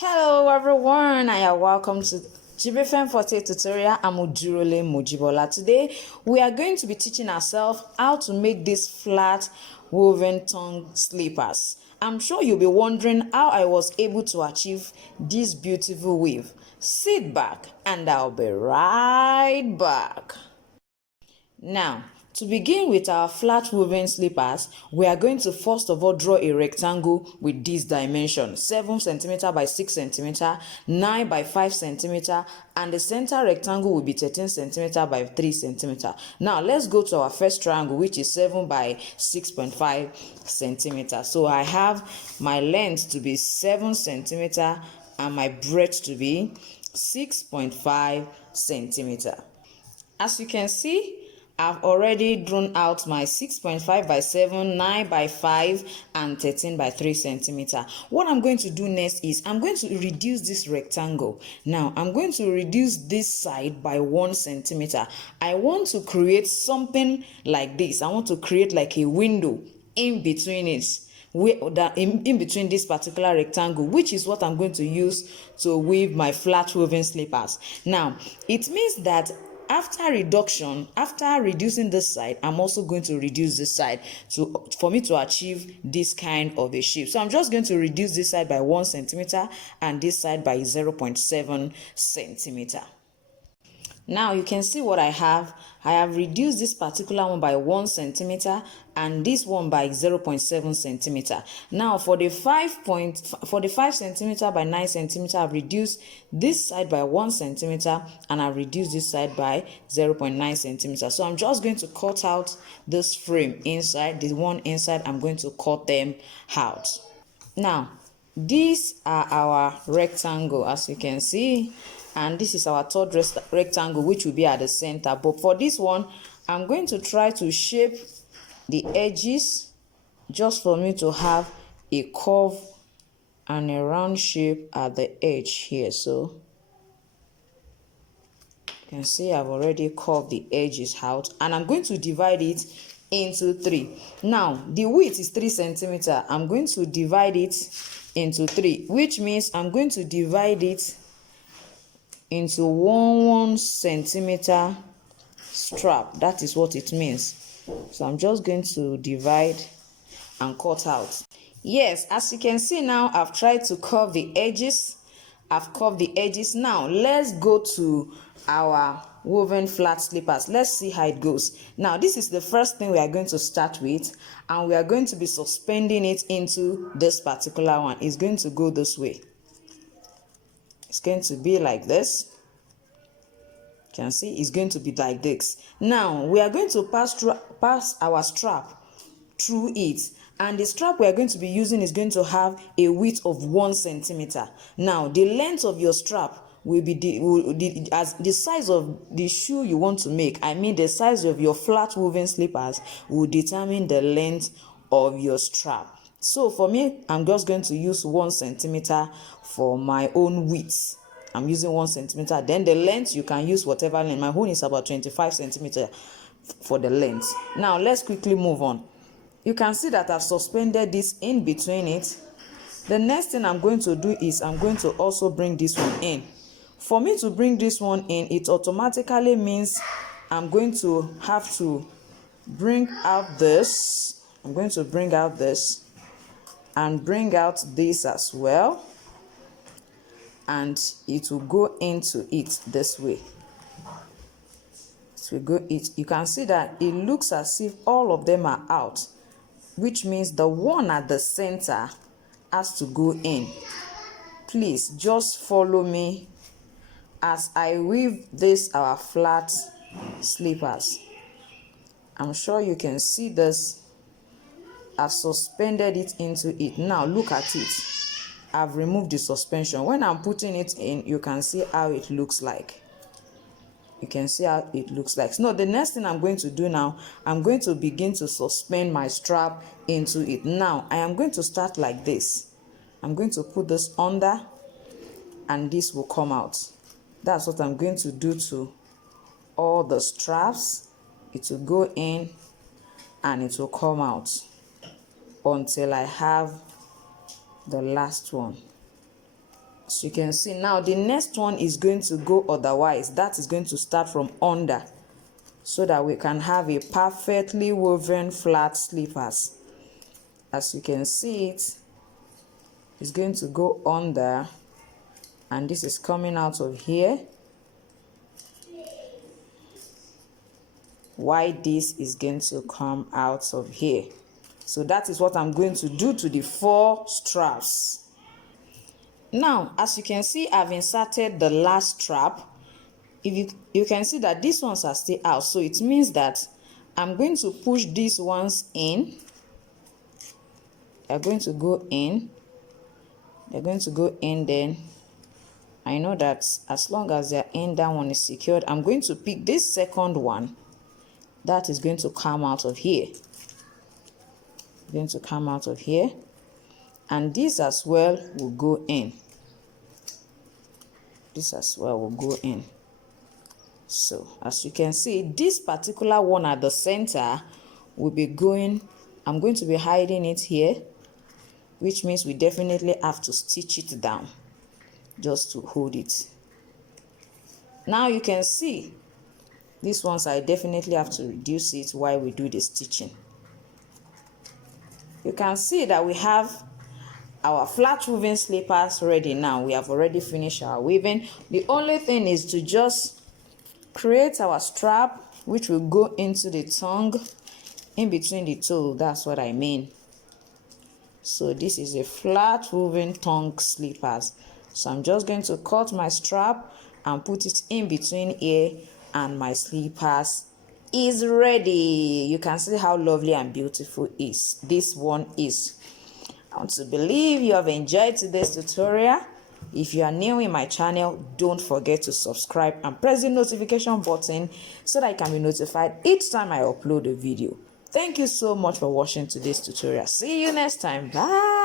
Hello everyone, and you're welcome to jibbyfemforte tutorial. I'm Ujurole Mojibola. Today we are going to be teaching ourselves how to make these flat woven tongue slippers. I'm sure you'll be wondering how I was able to achieve this beautiful weave. Sit back and I'll be right back. Now, to begin with our flat woven slippers, we are going to first of all draw a rectangle with this dimension 7 cm by 6 cm, 9 by 5 cm, and the center rectangle will be 13 cm by 3 cm. Now let's go to our first triangle, which is 7 by 6.5 cm. So I have my length to be 7 cm and my breadth to be 6.5 cm. As you can see, I've already drawn out my 6.5 by 7, 9 by 5, and 13 by 3 centimeter. What I'm going to do next is I'm going to reduce this rectangle. Now, I'm going to reduce this side by 1 centimeter. I want to create something like this. I want to create like a window in between it. In between this particular rectangle, which is what I'm going to use to weave my flat woven slippers. Now, it means that after reducing this side, I'm also going to reduce this side for me to achieve this kind of a shape. So I'm just going to reduce this side by 1 centimeter and this side by 0.7 centimeter. Now you can see what I have. I have reduced this particular one by 1 centimeter and this one by 0.7 centimeter. Now for the 5 centimeter by 9 centimeter, I've reduced this side by 1 centimeter and I've reduced this side by 0.9 centimeter. So I'm just going to cut out this frame inside, the one inside, I'm going to cut them out. Now these are our rectangle, as you can see, and this is our third rectangle, which will be at the center. But for this one, I'm going to try to shape the edges just for me to have a curve and a round shape at the edge here. So you can see I've already curved the edges out, and I'm going to divide it into 3. Now the width is 3 centimeter. I'm going to divide it into 3, which means I'm going to divide it into 1 centimeter strap. That is what it means. So I'm just going to divide and cut out. Yes, as you can see now, I've tried to curve the edges. I've curved the edges. Now let's go to our woven flat slippers. Let's see how it goes. Now this is the first thing we are going to start with, and we are going to be suspending it into this particular one. It's going to go this way. It's going to be like this. You can see it's going to be like this. Now we are going to pass our strap through it, and the strap we are going to be using is going to have a width of 1 centimeter. Now the length of your strap will be as the size of the shoe you want to make. I mean the size of your flat woven slippers will determine the length of your strap. So for me, I'm just going to use 1 centimeter for my own width. I'm using 1 centimeter. Then the length, you can use whatever length. My own is about 25 centimeter for the length. Now let's quickly move on. You can see that I've suspended this in between it. The next thing I'm going to do is I'm going to also bring this one in. For me to bring this one in, it automatically means I'm going to have to bring out this. I'm going to bring out this and bring out this as well, and it will go into it this way. It will go it. You can see that it looks as if all of them are out, which means the one at the center has to go in. Please just follow me as I weave this our flat slippers. I'm sure you can see this. I've suspended it into it. Now look at it. I've removed the suspension. When I'm putting it in, you can see how it looks like. You can see how it looks like. So the next thing I'm going to do now, I'm going to begin to suspend my strap into it. Now I am going to start like this. I'm going to put this under and this will come out. That's what I'm going to do to all the straps. It will go in and it will come out until I have the last one. As you can see now, the next one is going to go otherwise. That is going to start from under, so that we can have a perfectly woven flat slippers. As you can see, it's going to go under, and this is coming out of here, while this is going to come out of here. So that is what I'm going to do to the 4 straps. Now, as you can see, I've inserted the last strap. If you can see that these ones are still out, so it means that I'm going to push these ones in. They're going to go in. They're going to go in. Then I know that as long as they're in, that one is secured. I'm going to pick this second one. That is going to come out of here. Going to come out of here, and this as well will go in. This as well will go in. So as you can see, this particular one at the center will be going, I'm going to be hiding it here, which means we definitely have to stitch it down just to hold it. Now you can see these ones, I definitely have to reduce it while we do the stitching. You can see that we have our flat woven slippers ready now. We have already finished our weaving. The only thing is to just create our strap, which will go into the tongue in between the toe. That's what I mean. So this is a flat woven tongue slippers. So I'm just going to cut my strap and put it in between here, and my slippers is ready. You can see how lovely and beautiful this one is. I want to believe you have enjoyed today's tutorial. If you are new in my channel, don't forget to subscribe and press the notification button so that you can be notified each time I upload a video. Thank you so much for watching today's tutorial. See you next time. Bye.